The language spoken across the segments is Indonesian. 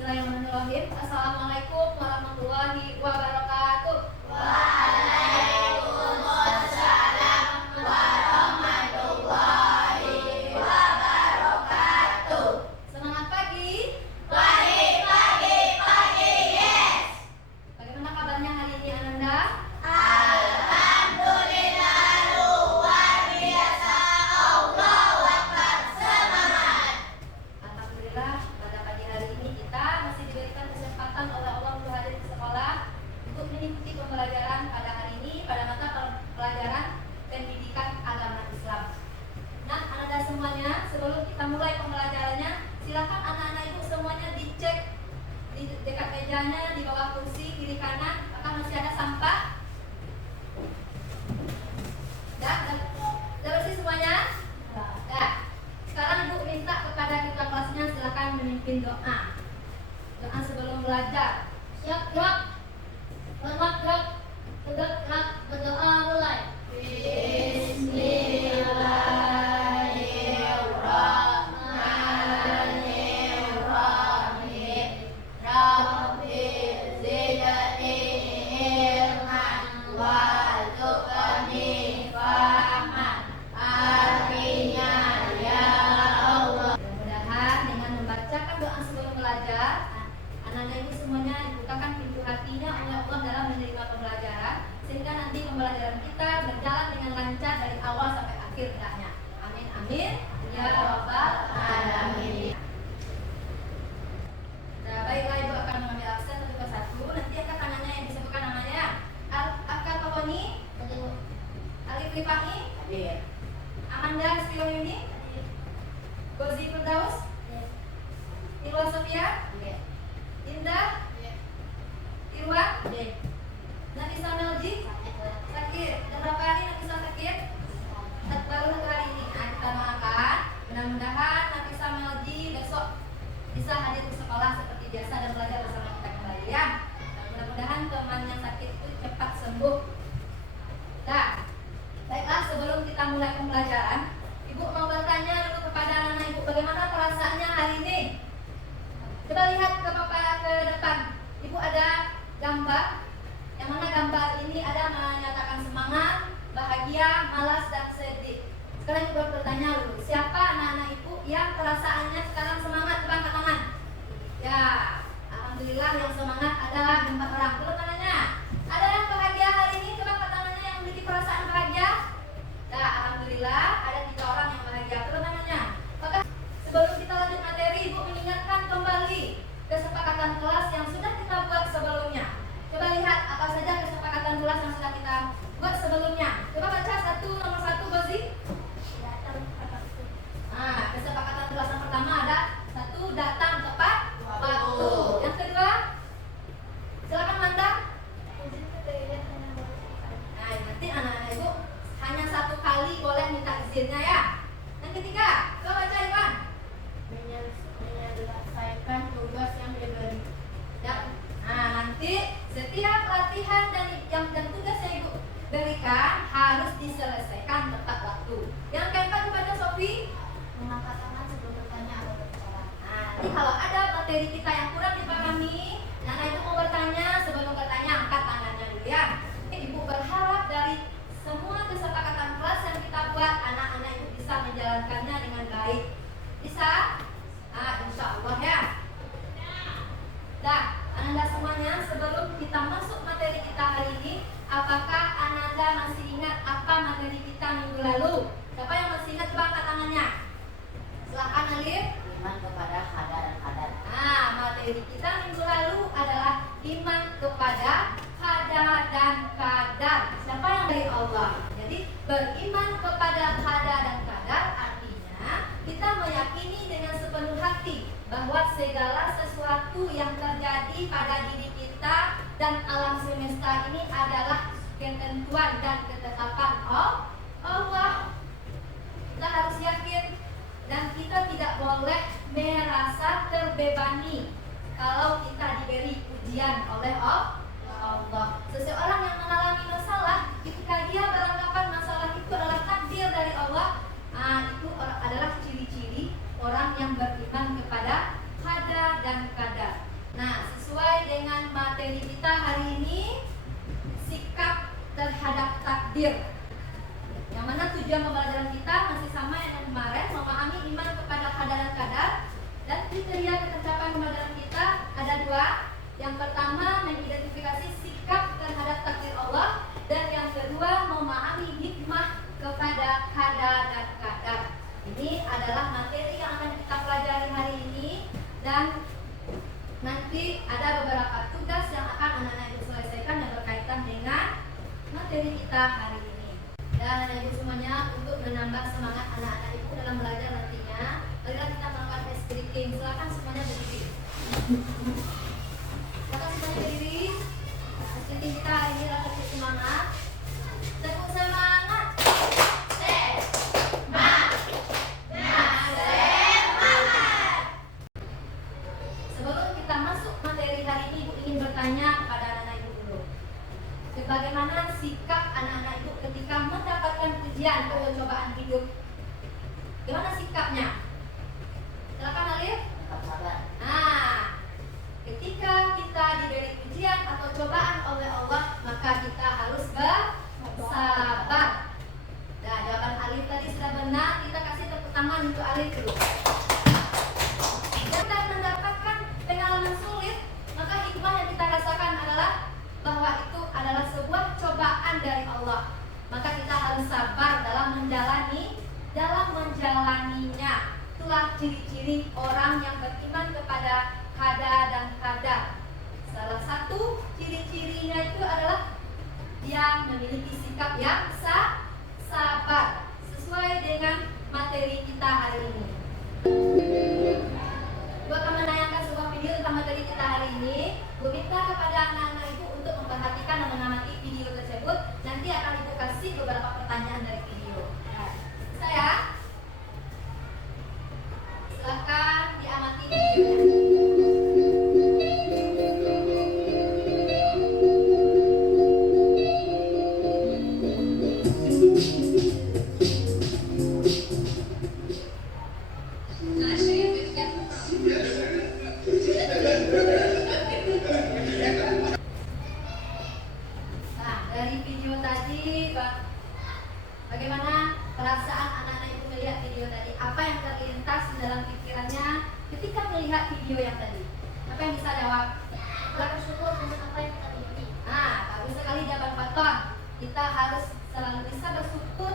Bismillahirrahmanirrahim. Assalamualaikum warahmatullahi wabarakatuh. Waalaikumsalam warahmatullahi wabarakatuh. Semangat pagi. Pagi, pagi, pagi, yes. Bagaimana kabarnya hari ini Ananda? Alhamdulillah luar biasa. Allahu Akbar. Semangat. Alhamdulillah pada pagi hari ini kita masih diberikan kesempatan oleh Allah untuk hadir di sekolah untuk mengikuti pembelajaran pada hari ini pada mata pelajaran pendidikan agama Islam. Nah, Ananda semuanya, sebelum kita mulai pembelajarannya, silakan anak-anak ibu semuanya dicek di dekat mejanya, di bawah kursi kiri kanan, apakah masih ada sampah? Dan bersih semuanya? Nah, sekarang ibu minta kepada kita kelasnya silakan memimpin doa. Doa sebelum belajar. Siap, gerak. Hormat, gerak. Tegak, gerak. Berdoa mulai. Bismillahirrahmanirrahim. Rabbi zidni ilman warzuqni fahman. Artinya ya Allah. Mudah-mudahan dengan membacakan doa sebelum belajar, anak-anak ibu semuanya dibukakan pintu hatinya oleh Allah dalam menerima pembelajaran, sehingga nanti pembelajaran kita berjalan dengan lancar dari awal sampai akhir hendaknya. Amin amin ya rabbal alamin. Nah, baiklah ibu akan mengambil absen satu persatu. Nanti angkat tangannya yang disebutkan namanya. Akal Toponi, Alif Rifai, Amanda Setioni, Gozi Firdaus, Ilwa Sofia, Indah, Irwan, Nafisa Melji, sakit. Dan berapa hari Nafisa sakit? Baru satu hari ini. Nah, kita doakan mudah-mudahan Nafisa Melji besok bisa hadir ke sekolah seperti biasa dan belajar bersama kita kembali ya. Dan mudah-mudahan teman yang sakit itu cepat sembuh. Nah, baiklah sebelum kita mulai pembelajaran, ibu mau bertanya dulu kepada anak-anak ibu, bagaimana perasaannya hari ini? Coba lihat ke depan. Ibu ada gambar, yang mana gambar ini ada menyatakan semangat, bahagia, malas, dan sedih. Sekarang ibu bertanya dulu, siapa anak-anak ibu yang perasaannya sekarang semangat? Coba angkat tangan. Ya, alhamdulillah yang semangat adalah 4 orang. Coba tangannya. Ada yang bahagia hari ini? Coba angkat tangannya yang memiliki perasaan bahagia. Ya, alhamdulillah ada 3 orang yang bahagia. Coba tangannya. Maka sebelum kita lanjut materi, ibu mengingatkan kembali kesepakatan kelas yang sudah kita buat sebelumnya. Coba lihat apa saja kesepakatan kelas yang sudah kita buat sebelumnya. Coba baca nomor 1 Gozi. Nah, kesepakatan kelas yang pertama ada 1 datang tepat waktu. Yang kedua, silakan Manda. Nah, nanti anak-anak ibu hanya 1 kali boleh minta izinnya ya. Yang ketiga, coba baca Iwan. Menyelesaikan tugas yang diberi. Ya. Nah, nanti setiap latihan dan tugas yang ibu berikan harus diselesaikan tepat waktu. Yang keempat kepada Sofi, Mengangkat tangan sebelum bertanya atau berbicara. nah, nanti kalau ada materi kita yang kurang dipahami, anak ibu mau bertanya, sebelum bertanya angkat tangannya dulu ya. Ibu berharap dari semua kesepakatan kelas yang kita buat, anak-anak ibu bisa menjalankannya dengan baik. Bisa? Nah, insya Allah ya. Nah, Ananda semuanya, sebelum kita masuk materi kita hari ini, apakah Ananda masih ingat apa materi kita minggu lalu? Siapa yang masih ingat? Coba angkat tangannya. Silakan Alif. Iman kepada qadar dan qadar. Nah, materi kita minggu lalu adalah iman kepada qadar dan qadar. Siapa yang dari Allah? Jadi beriman kepada qadar dan qadar artinya kita meyakini dengan sepenuh hati bahwa segala sesuatu yang terjadi pada diri kita dan alam semesta ini adalah ketentuan dan ketetapan Allah. Kita harus yakin dan kita tidak boleh merasa terbebani kalau kita diberi ujian oleh Allah. Seseorang yang mengalami masalah, ketika dia beranggapan masalah itu adalah takdir dari Allah, itu adalah ciri-ciri orang yang beriman kepada qadar dan qadar. hari ini sikap terhadap takdir. Yang mana tujuan pembelajaran kita masih sama yang kemarin, memahami iman kepada qadar dan qadar. Dan kriteria ketercapaian pembelajaran kita ada dua. Yang pertama, mengidentifikasi sikap terhadap takdir Allah. Dan yang kedua, memahami hikmah kepada qadar dan qadar. Ini adalah materi yang akan kita pelajari hari ini. Dan nanti ada beberapa tugas yang akan anak-anak ibu selesaikan yang berkaitan dengan materi kita hari ini. Dan anak ibu semuanya, untuk menambah semangat anak-anak ibu dalam belajar nantinya, marilah kita melakukan ice breaking. Silakan semuanya berdiri. Silakan semuanya berdiri. Ice breaking kita hari ini adalah tepuk semangat. Tepuk semangat. Sebelum kita masuk materi hari ini, ibu ingin bertanya kepada anak-anak ibu dulu. Bagaimana sikap anak-anak ibu ketika mendapatkan ujian atau cobaan hidup? Gimana sikapnya? Silakan Alif. Tetap sabar. Nah, ketika kita diberi ujian atau cobaan oleh Allah, maka kita harus bersabar. Nah, jawaban Alif tadi sudah benar. Kita kasih tepuk tangan untuk Alif dulu. Kita mendapatkan pengalaman sulit, maka hikmah yang kita rasakan adalah bahwa itu adalah sebuah cobaan dari Allah. Maka kita harus sabar dalam menjalaninya. Itulah ciri-ciri orang yang beriman kepada qadar dan qadar. Salah satu ciri-cirinya itu adalah dia memiliki sikap yang sabar, sesuai dengan materi kita hari ini. Gue akan menayangkan sebuah video tentang materi kita hari ini. Gue minta kepada anak-anak ibu untuk memperhatikan dan mengamati video tersebut. Nanti akan ibu kasih beberapa pertanyaan dari video. Nah, saya silakan diamati videonya. Nah, dari video tadi, bagaimana perasaan anak-anak ibu melihat video tadi? Apa yang terlintas di dalam pikirannya ketika melihat video yang tadi? Apa yang bisa jawab? Bersyukur dengan apa yang kita miliki. Nah, bagus sekali jawaban Faton. Kita harus selalu bisa bersyukur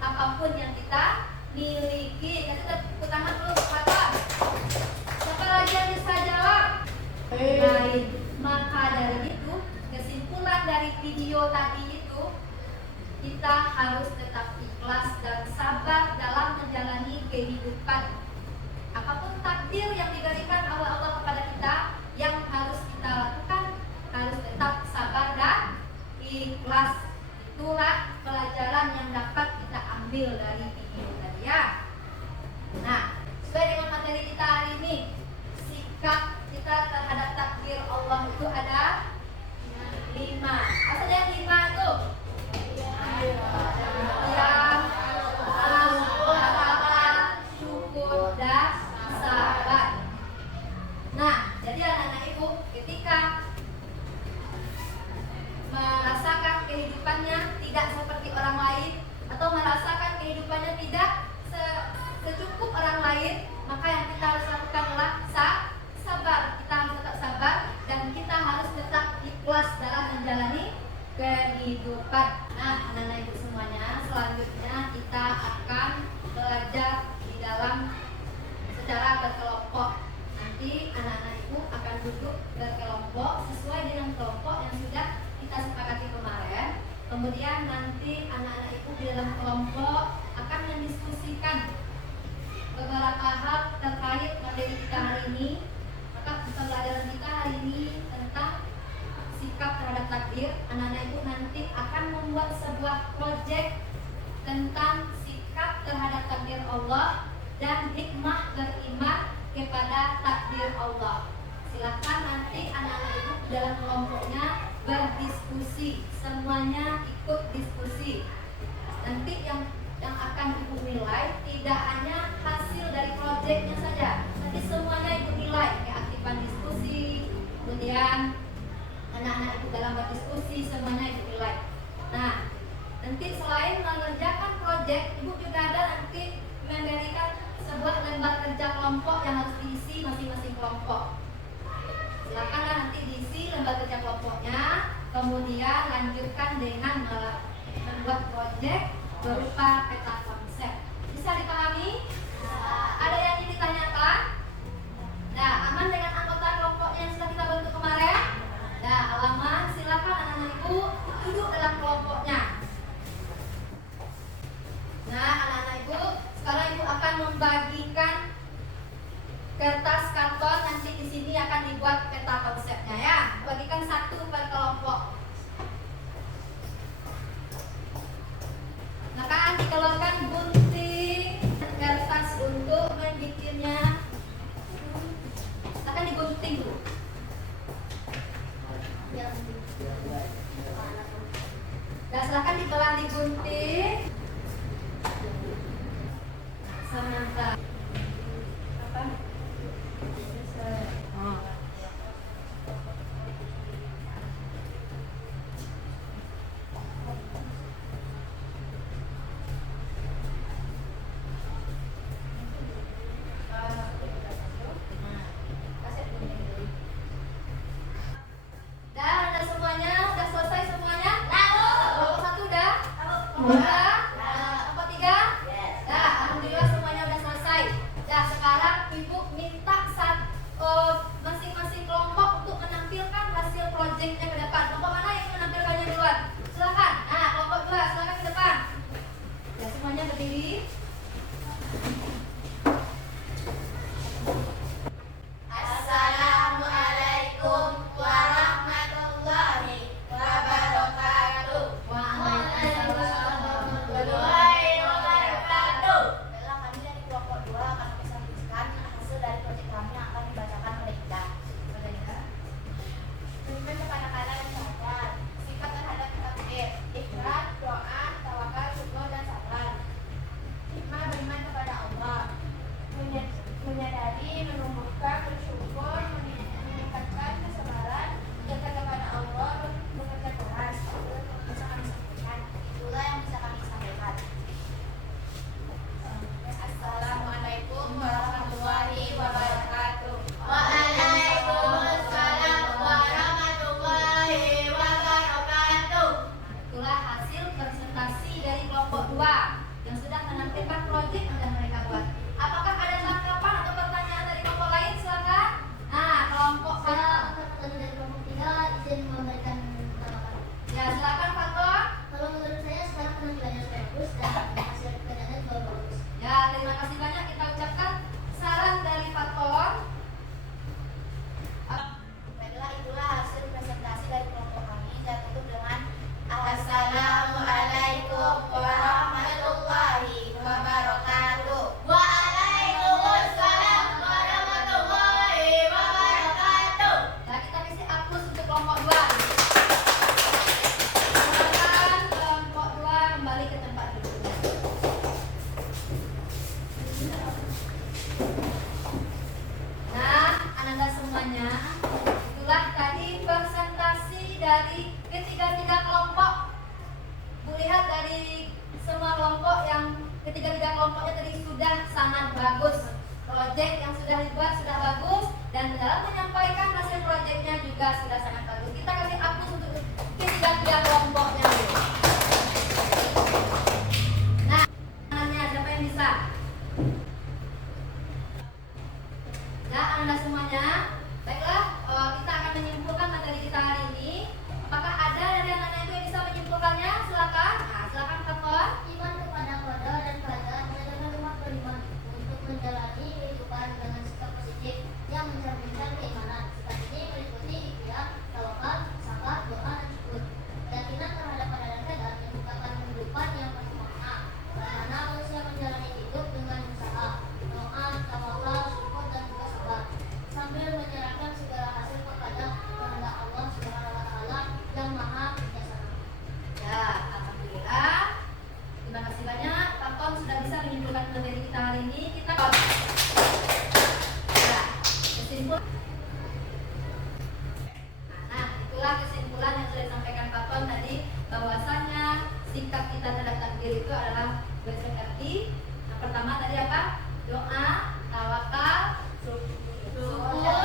apapun yang kita miliki. Kita tepuk tangan dulu Faton. Siapa lagi yang bisa jawab? Baik, maka dari itu kesimpulan dari video tadi itu, kita harus tetap ikhlas dan sabar dalam menjalani kehidupan. Apapun takdir yang diberikan oleh Allah kepada kita, yang harus kita lakukan harus tetap sabar dan ikhlas. Itulah pelajaran yang dapat kita ambil dari video tadi ya. Nah, sesuai dengan materi kita hari ini, sikap kita terhadap takdir Allah itu ada 5. Apa saja yang 5 itu? Yang syukur dan sabar. Nah, jadi anak-anak ibu ketika merasakan kehidupannya tidak seperti orang lain, atau merasakan kehidupannya tidak secukup orang lain, maka yang kita harus lakukan adalah sabar. Kita harus tetap sabar dan kita harus tetap ikhlas dalam menjalani kehidupan. Nah, anak-anak ibu semuanya, selanjutnya kita akan belajar di dalam secara berkelompok. Nanti anak-anak ibu akan duduk berkelompok sesuai dengan kelompok yang sudah kita sepakati kemarin. Kemudian nanti anak-anak ibu di dalam kelompok akan mendiskusikan beberapa hal terkait materi kita hari ini. Maka pembelajaran kita hari ini tentang sikap terhadap takdir. Anak-anak ibu nanti akan membuat sebuah proyek tentang sikap terhadap takdir Allah dan hikmah beriman kepada takdir Allah. Silakan nanti anak-anak ibu dalam kelompoknya berdiskusi, semuanya ikut diskusi. Nanti yang akan ibu nilai tidak hanya hasil dari proyeknya saja, nanti semuanya ibu nilai, keaktifan diskusi, kemudian anak-anak masing-masing kelompok. Silakanlah nanti diisi lembar kerja kelompoknya, kemudian lanjutkan dengan membuat proyek berupa peta konsep. Bisa dipahami? Ada yang ingin ditanyakan? Nah, aman dengan anggota kelompoknya yang sudah kita bentuk kemarin? Nah, halaman silakan anak-anak ibu duduk dalam kelompoknya. Nah, anak-anak ibu, sekarang ibu akan membagikan kertas karton, nanti di sini akan dibuat peta konsepnya ya. Bagikan satu per kelompok. Maka dikeluarkan gunting kertas untuk membikinnya. Akan digunting dulu. Dan silahkan dibelah digunting. Sementara apa? Pertama tadi apa? Doa, tawakal, syukur,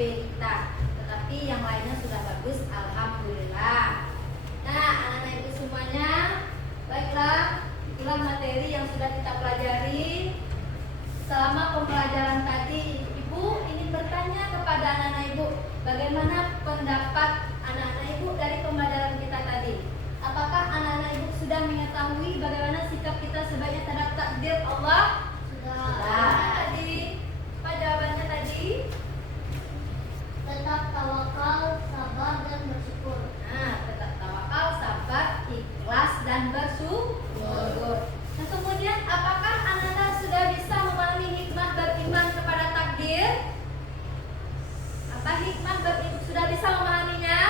kita, tetapi yang lainnya sudah bagus, alhamdulillah. Nah, anak-anak ibu semuanya, baiklah, itulah materi yang sudah kita pelajari. Selama pembelajaran tadi, ibu ingin bertanya kepada anak-anak ibu, bagaimana pendapat anak-anak ibu dari pembelajaran kita tadi? Apakah anak-anak ibu sudah mengetahui bagaimana sikap kita sebaiknya terhadap takdir Allah? Sudah. Tadi, apa jawabannya tadi? Tetap tawakal, sabar dan bersyukur. Nah, tetap tawakal, sabar, ikhlas dan bersyukur. Nah, kemudian apakah anak-anak sudah bisa memahami hikmah beriman kepada takdir? Apa hikmah beriman? Sudah bisa memahaminya?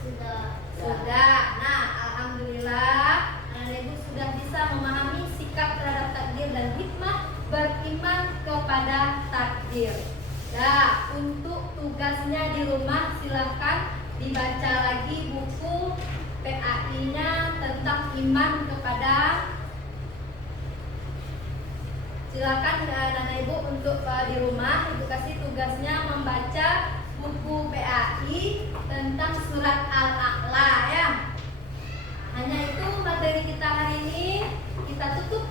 Sudah. Sudah. Nah, alhamdulillah anak-anak ibu sudah bisa memahami sikap terhadap takdir dan hikmah beriman kepada takdir. Nah, untuk tugasnya di rumah silahkan dibaca lagi buku PAI-nya tentang iman kepada. Silakan anak-anak ibu untuk di rumah ibu kasih tugasnya membaca buku PAI tentang surat Al-A'la ya. Hanya itu materi kita hari ini. Kita tutup